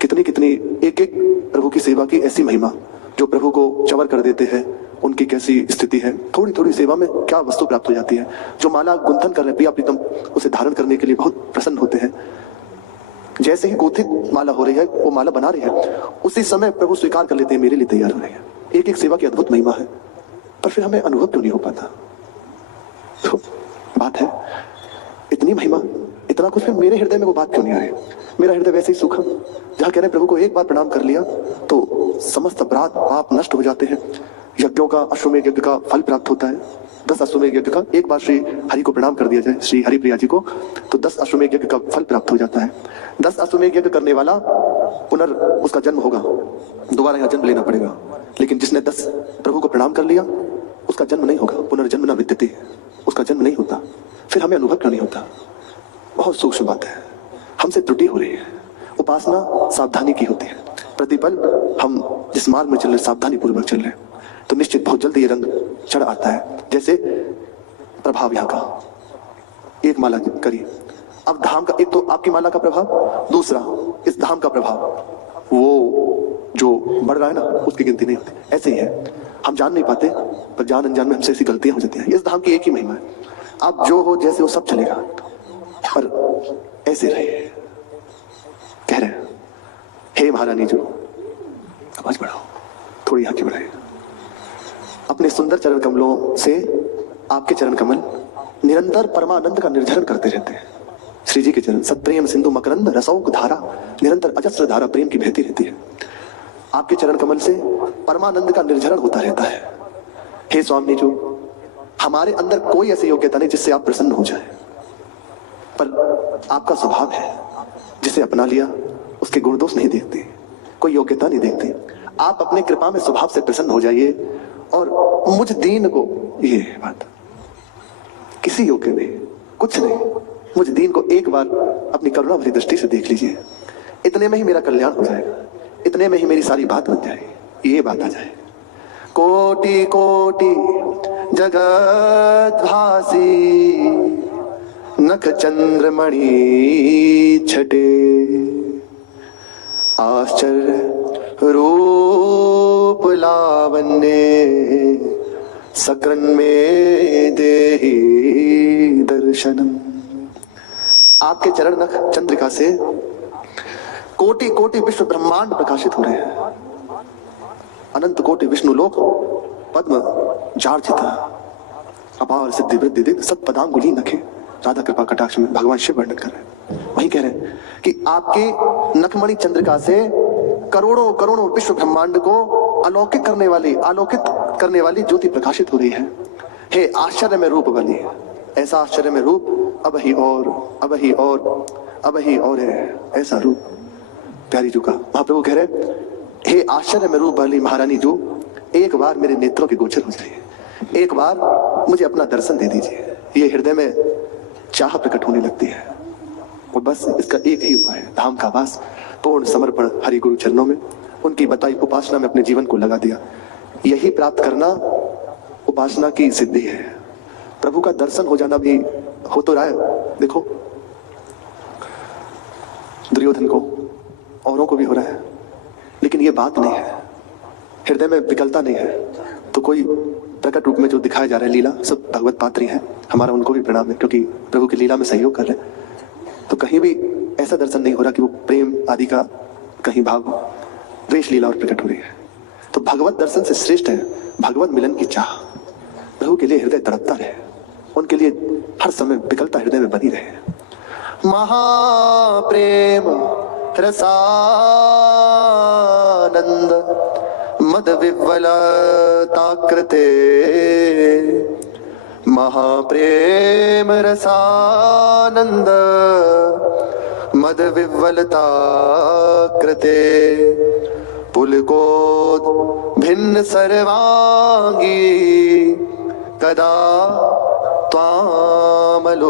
कितनी कितनी एक एक प्रभु की सेवा की ऐसी महिमा, जो प्रभु को चवर कर देते हैं, उनकी कैसी स्थिति है। थोड़ी थोड़ी सेवा में क्या वस्तु प्राप्त हो जाती है। जो माला गुंथन कर रहे प्रिया प्रीतम, उसे धारण करने के लिए बहुत प्रसन्न होते हैं। जैसे ही गोथित माला हो रही है, वो माला बना रही है, उसी समय प्रभु स्वीकार कर लेते हैं, मेरे लिए तैयार हो रही है। एक एक सेवा की अद्भुत महिमा है, पर फिर हमें अनुभव क्यों नहीं हो पाता? तो बात है, इतनी महिमा, इतना कुछ, फिर मेरे हृदय में वो बात क्यों नहीं आ रही? मेरा हृदय वैसे ही सूखा, जहां कह रहे प्रभु को एक बार प्रणाम कर लिया तो समस्त अपराध पाप नष्ट हो जाते हैं। यज्ञों का, अश्वमेध यज्ञ का फल प्राप्त होता है। 10 अश्वमेध यज्ञ का, एक बार श्री हरि को प्रणाम कर दिया जाए, श्री हरिप्रिया जी को, तो 10 अश्वमेध यज्ञ का फल प्राप्त हो जाता है। 10 अश्वमेध यज्ञ करने वाला उसका जन्म होगा, दोबारा यहाँ जन्म लेना पड़ेगा। लेकिन जिसने 10 प्रभु को प्रणाम कर लिया, उसका जन्म नहीं होगा, पुनर्जन्म न विद्यते, उसका जन्म नहीं होता। फिर हमें अनुभव क्यों नहीं होता? बहुत सूक्ष्म बात है, हमसे त्रुटि हो रही है। उपासना सावधानी की होती है। प्रतिपल हम जिस मार्ग में चल रहे, सावधानी पूर्वक चल रहे, तो निश्चित बहुत जल्दी ये रंग चढ़ आता है। जैसे प्रभाव यहाँ का, एक माला करी, अब धाम का, एक तो आपकी माला का प्रभाव, दूसरा इस धाम का प्रभाव, वो जो बढ़ रहा है ना, उसकी गिनती नहीं होती। ऐसे ही है, हम जान नहीं पाते, पर जान अनजान में हमसे ऐसी गलतियां हो जाती हैं। इस धाम की एक ही महिमा है, आप जो हो जैसे हो सब चलेगा, पर ऐसे रहे। कह रहे हैं, हे महारानी जो, आवाज बढ़ाओ, थोड़ी आगे बढ़ाए। अपने सुंदर चरण कमलों से आपके चरण कमल निरंतर परमानंद का निर्झरण करते रहते हैं। श्री जी के चरण सत्प्रेम सिंधु मकरंद रसौक धारा, निरंतर अजस्र धारा प्रेम की बहती रहती है। आपके चरण कमल से परमानंद का निर्झरण होता रहता है। हे स्वामी जो, हमारे अंदर कोई ऐसी योग्यता नहीं जिससे आप प्रसन्न हो जाए, पर आपका स्वभाव है, जिसे अपना लिया उसके गुण दोष नहीं देखते, कोई योग्यता नहीं देखते। आप अपने कृपा में स्वभाव से प्रसन्न हो जाइए, और मुझ दीन को, ये बात किसी योग्य नहीं, कुछ नहीं, मुझ दीन को एक बार अपनी करुणा भरी दृष्टि से देख लीजिए, इतने में ही मेरा कल्याण हो जाएगा, इतने में ही मेरी सारी बात बन जाएगी, ये बात आ जाए। कोटि कोटि जगत भासी, नख चंद्रमणि छटे, आश्चर्य रूप लावण्य, सकरन में देहि दर्शनम। आपके चरण नख चंद्रिका से कोटि कोटि विश्व ब्रह्मांड प्रकाशित हो रहे हैं। अनंत कोटि विष्णु लोक पद्म जार्जिता, अपार सिद्धि वृद्धि दिग सत्पदांगुली नखे। राधा कृपा कटाक्ष में भगवान शिव वर्णन कर रहे हैं। वही कह रहे हैं कि आपके नखमणि चंद्रिका से करोड़ों करोड़ों विश्व ब्रह्मांड को अलौकिक करने वाली ज्योति प्रकाशित हो रही है। हे आश्चर्य में रूप वाली, ऐसा आश्चर्य में रूप अब ही और अब ही और अब ही और है, ऐसा रूप प्यारी जी का। महाप्रभु कह रहे, हे आश्चर्य में रूप वाली महारानी जो, एक बार मेरे नेत्रों के गोचर हो जाइए, एक बार मुझे अपना दर्शन दे दीजिए। ये हृदय में चाह प्रकट होने लगती है, और बस इसका एक ही उपाय है, धाम का वास, पूर्ण समर्पण हरि गुरु चरणों में, उनकी बताई उपासना में अपने जीवन को लगा दिया। यही प्राप्त करना उपासना की सिद्धि है। प्रभु का दर्शन हो जाना भी हो तो रहा है, देखो दुर्योधन को, औरों को भी हो रहा है, लेकिन ये बात नहीं है, हृदय में विकलता नहीं है, तो कोई प्रकट रूप में जो दिखाया जा रहा है लीला, सब भगवत पात्री हैं, हमारा उनको भी प्रणाम है, क्योंकि प्रभु की लीला में सहयोग कर रहे हैं। तो कहीं भी ऐसा दर्शन नहीं हो रहा कि वो प्रेम आदि का कहीं भाव, द्वेष लीला और प्रकट हो रही है। तो भगवत दर्शन से श्रेष्ठ है भगवत मिलन की चाह। प्रभु के लिए हृदय तड़पता रहे, उनके लिए हर समय विकलता हृदय में बनी रहे। महाप्रेम रसानंद मद विह्वलताकृते, महाप्रेम रसानंद मद विह्वलताकृते, पुलकोद भिन्न सर्वांगी कदा त्वामलोकये,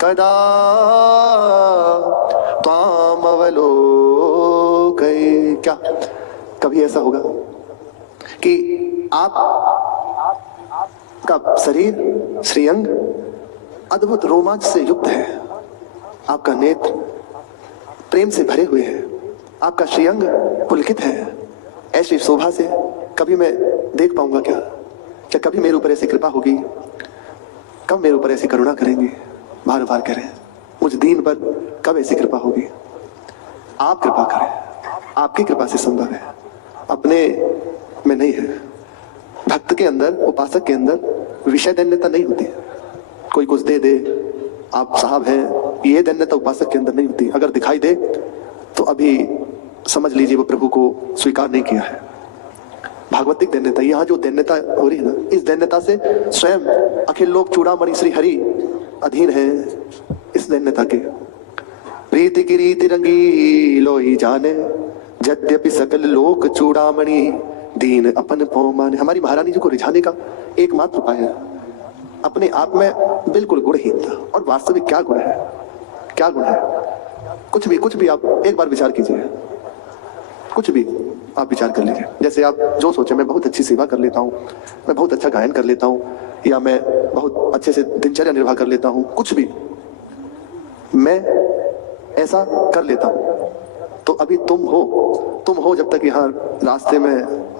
कदा त्वामवलोकये। क्या कभी ऐसा होगा कि आप का शरीर श्रीअंग अद्भुत रोमांच से युक्त है, आपका नेत्र प्रेम से भरे हुए हैं, आपका श्रीअंग पुलकित है। ऐसी शोभा से कभी मैं देख पाऊंगा क्या? क्या कभी मेरे ऊपर ऐसी कृपा होगी? कब मेरे ऊपर ऐसी करुणा करेंगे? बार बार करें मुझ दीन पर कब ऐसी कृपा होगी? आप कृपा करें, आपकी कृपा से संभव है, अपने में नहीं है। भक्त के अंदर, उपासक के अंदर विषय दैन्यता नहीं होती। कोई कुछ दे दे, आप साहब हैं, ये दैन्यता उपासक के अंदर नहीं होती। अगर दिखाई दे तो अभी समझ लीजिए वो प्रभु को स्वीकार नहीं किया है। भागवतिक दैन्यता, यहाँ जो दैन्यता हो रही है ना, इस दैन्यता से स्वयं अखिल लोक चूड़ामणि श्री हरि अधीन है। इस दैन्यता के प्रीति की रीति रंगी लोई जाने, यद्यपि सकल लोक चूड़ामणि दीन अपन पौ माने। हमारी महारानी जी को रिझाने का एकमात्र उपाय है अपने आप में बिल्कुल गुणहीन था। और वास्तविक क्या गुण है? क्या गुण है? कुछ भी आप एक बार विचार कीजिए, कुछ भी आप विचार कर लीजिए। जैसे आप जो सोचे, मैं बहुत अच्छी सेवा कर लेता हूँ, मैं बहुत अच्छा गायन कर लेता हूँ, या मैं बहुत अच्छे से दिनचर्या निर्वाह कर लेता हूँ, कुछ भी मैं ऐसा कर लेता हूँ, तो अभी तुम हो जब तक यहाँ रास्ते में